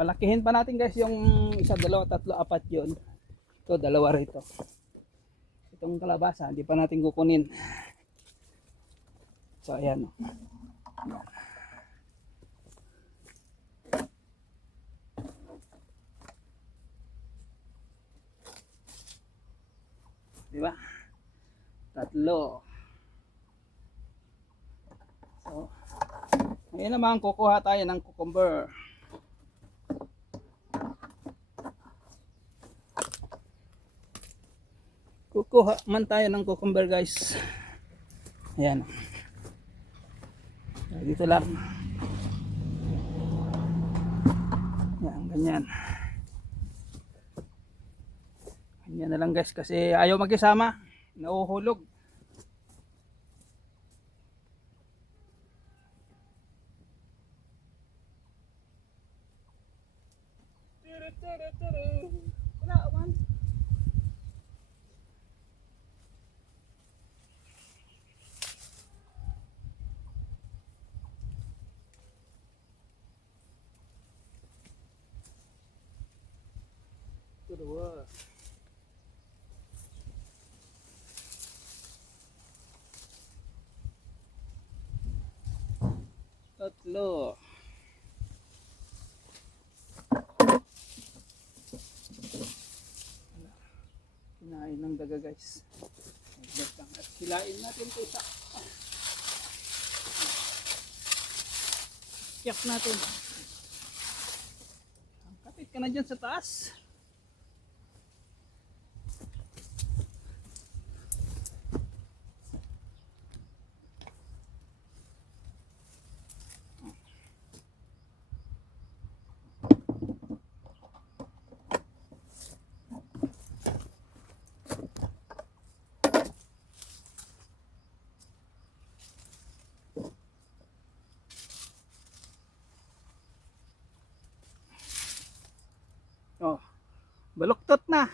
Palakihin pa natin guys yung isa, dalawa, tatlo, apat yun. Ito, dalawa rito. Itong kalabasa, hindi pa natin kukunin. So, ayan. Diba? Tatlo. So, ngayon naman kukuha tayo ng cucumber. Kukuha man tayo ng cucumber guys. Ayan. Dito lang. Yan, ganyan. Ganyan na lang guys kasi ayaw magkasama. Nauhulog. Wala man. Dalawa. Tatlo. Kinain ng daga guys. At hilain natin ito isa. Yak natin. Kapit ka na dyan sa taas. Oh, baluktot na.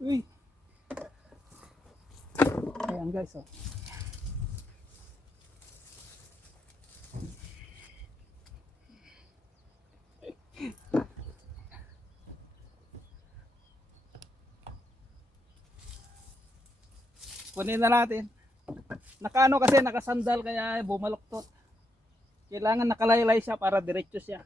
Uy. Ayan guys, oh. Kunin na natin. Nakaano kasi nakasandal kaya bumaluktot. Kailangan nakalaylay siya para diretso siya.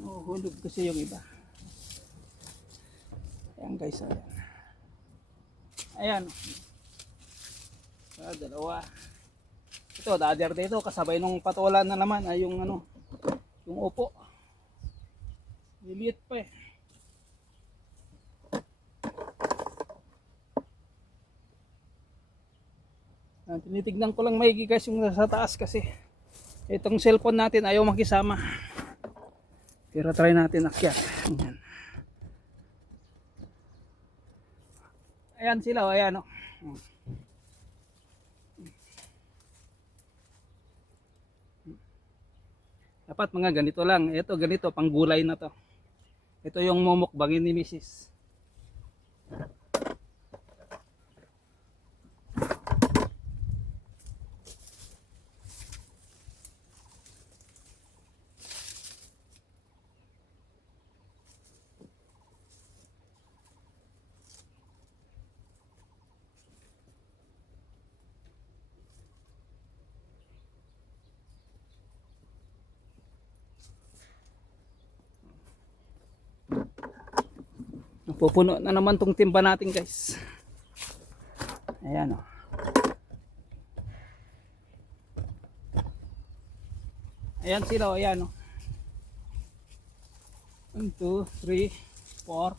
Oh, hulog kasi yung iba. Ayan guys, ayan. Ayan. Dalawa. Ito, dader dito kasabay nung patulan na naman ay yung ano, yung upo. Liliit pa eh. Tinitignan ko lang maigi guys yung nasa taas kasi itong cellphone natin ayaw makisama. Pero try natin akyat. Ayan. Ayan sila, ayan o. Dapat mga ganito lang. Ito ganito, pang gulay na to. Ito yung mumukbangin ni Mrs. Pupuno na naman tong timba natin guys. Ayan o. Ayan sila o, ayan o. 1, 2, 3, 4,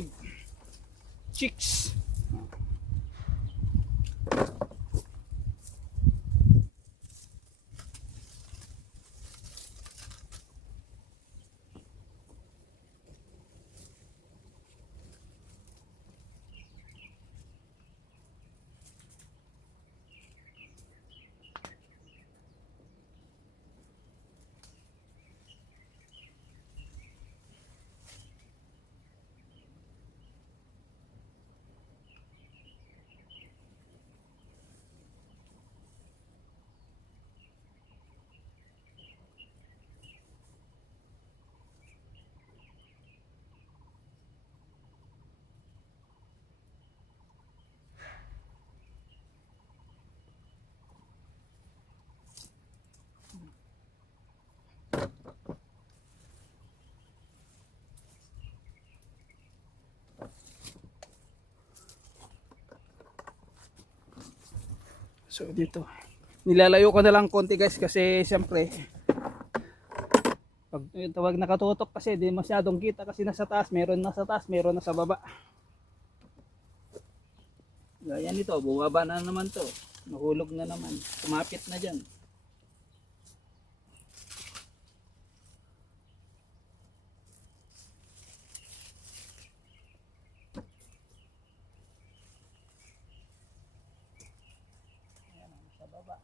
5 chicks. So dito nilalayo ko na lang konti guys, kasi siyempre pag tawag nakatutok kasi di masyadong kita, kasi nasa taas, meron nasa taas, meron nasa baba. Gaya nito, bumaba na naman to, nahulog na naman, kumapit na dyan. Ayan, sa baba.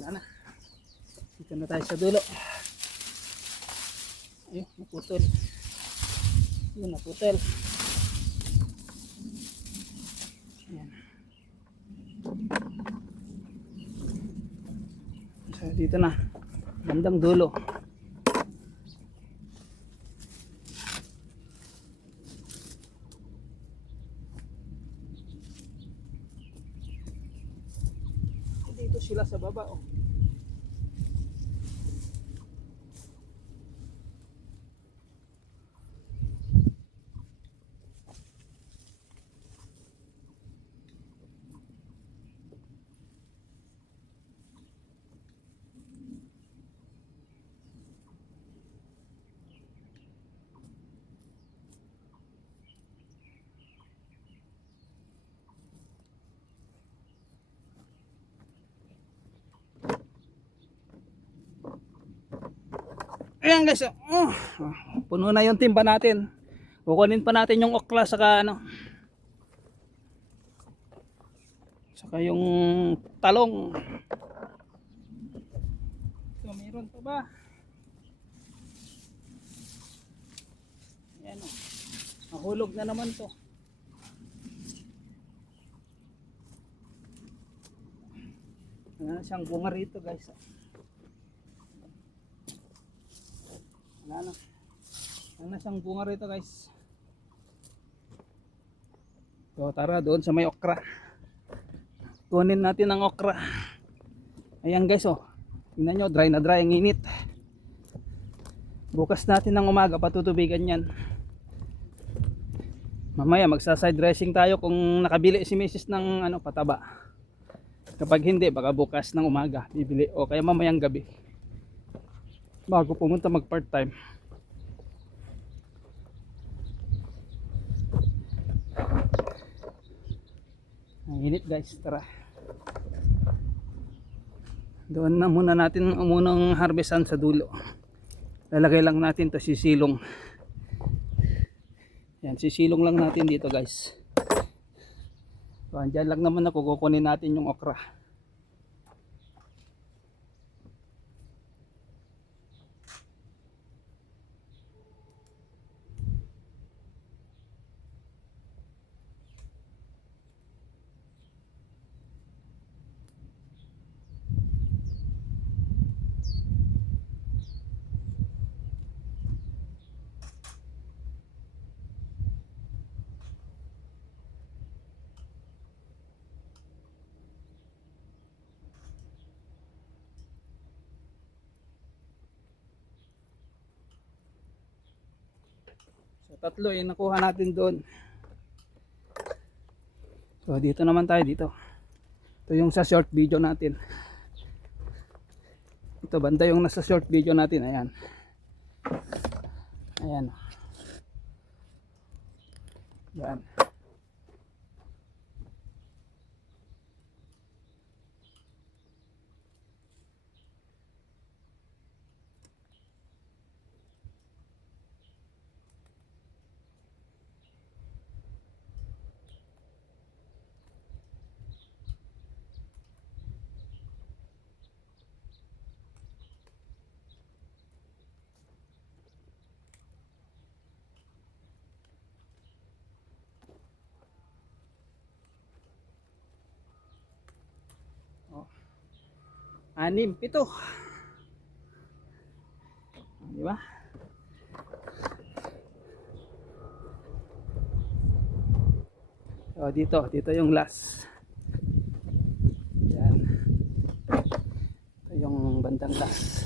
Wala na. Dito na tayo sa dulo. Ayun, naputol. Ayun, naputol. Ayan. So, dito na. Bandang dulo. Dito sila sa baba, oh. Ayan guys, puno na yung timba natin. Kukunin pa natin yung okla saka ano, saka yung talong. So, meron pa ba? Ayan, nahulog na naman to. Wala na siyang bunga rito guys. Wala na siyang bunga rito guys. So tara doon sa may okra, kunin natin ang okra. Ayan guys, oh, tingnan nyo, dry na dry ang init. Bukas natin ng umaga patutubigan yan. Mamaya magsaside dressing tayo kung nakabili si Mrs. ng ano, pataba. Kapag hindi, baka bukas ng umaga bibili, o kaya mamayang gabi bago pumunta mag part time. Ang init guys, tara. Doon na muna natin umunang harvestan sa dulo. Lalagay lang natin to sisilong. Yan, sisilong lang natin dito guys. So, andyan lang naman ako, kukunin natin yung okra. So, tatlo yung nakuha natin doon. So dito naman tayo dito. Ito yung sa short video natin. Ito banda yung nasa short video natin. Ayan. Ayan. Ayan. Anim, pito. Di ba? So dito yung last. Yan. Ito yung bandang las.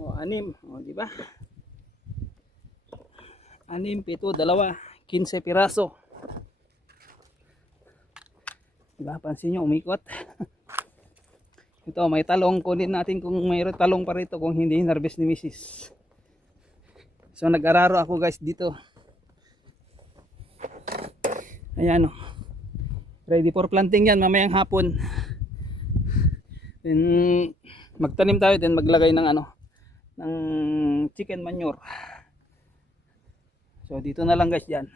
O, 6, o di ba? 6, 7, 2, 15 piraso. Diba? Pansin nyo, umikot. Ito, may talong. Kunin natin kung may talong pa rito kung hindi hinarvest ni Mrs. So, nag-araro ako guys dito. Ayan o. Ready for planting yan mamayang hapon. Then, magtanim tayo then maglagay ng ano, ng chicken manure. So, dito na lang guys yan.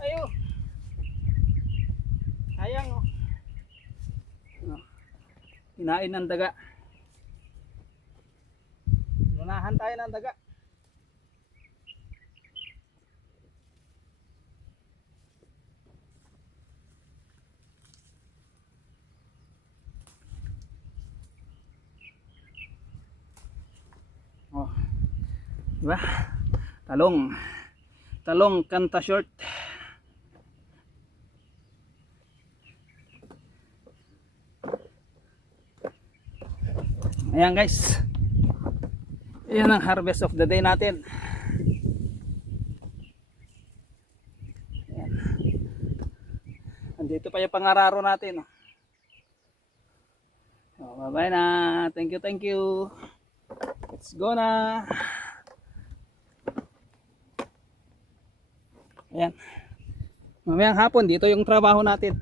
Ayo. Sayang oh. Hinain ng daga. Lunahan tayo ng daga. Oh. Diba? Talong. Talong kanta short. Ayan guys. Ayan ang harvest of the day natin. Ayan. Andito pa yung pangararo natin. So, bye bye na. Thank you, thank you. Let's go na. Ayan. Mamayang hapon dito yung trabaho natin.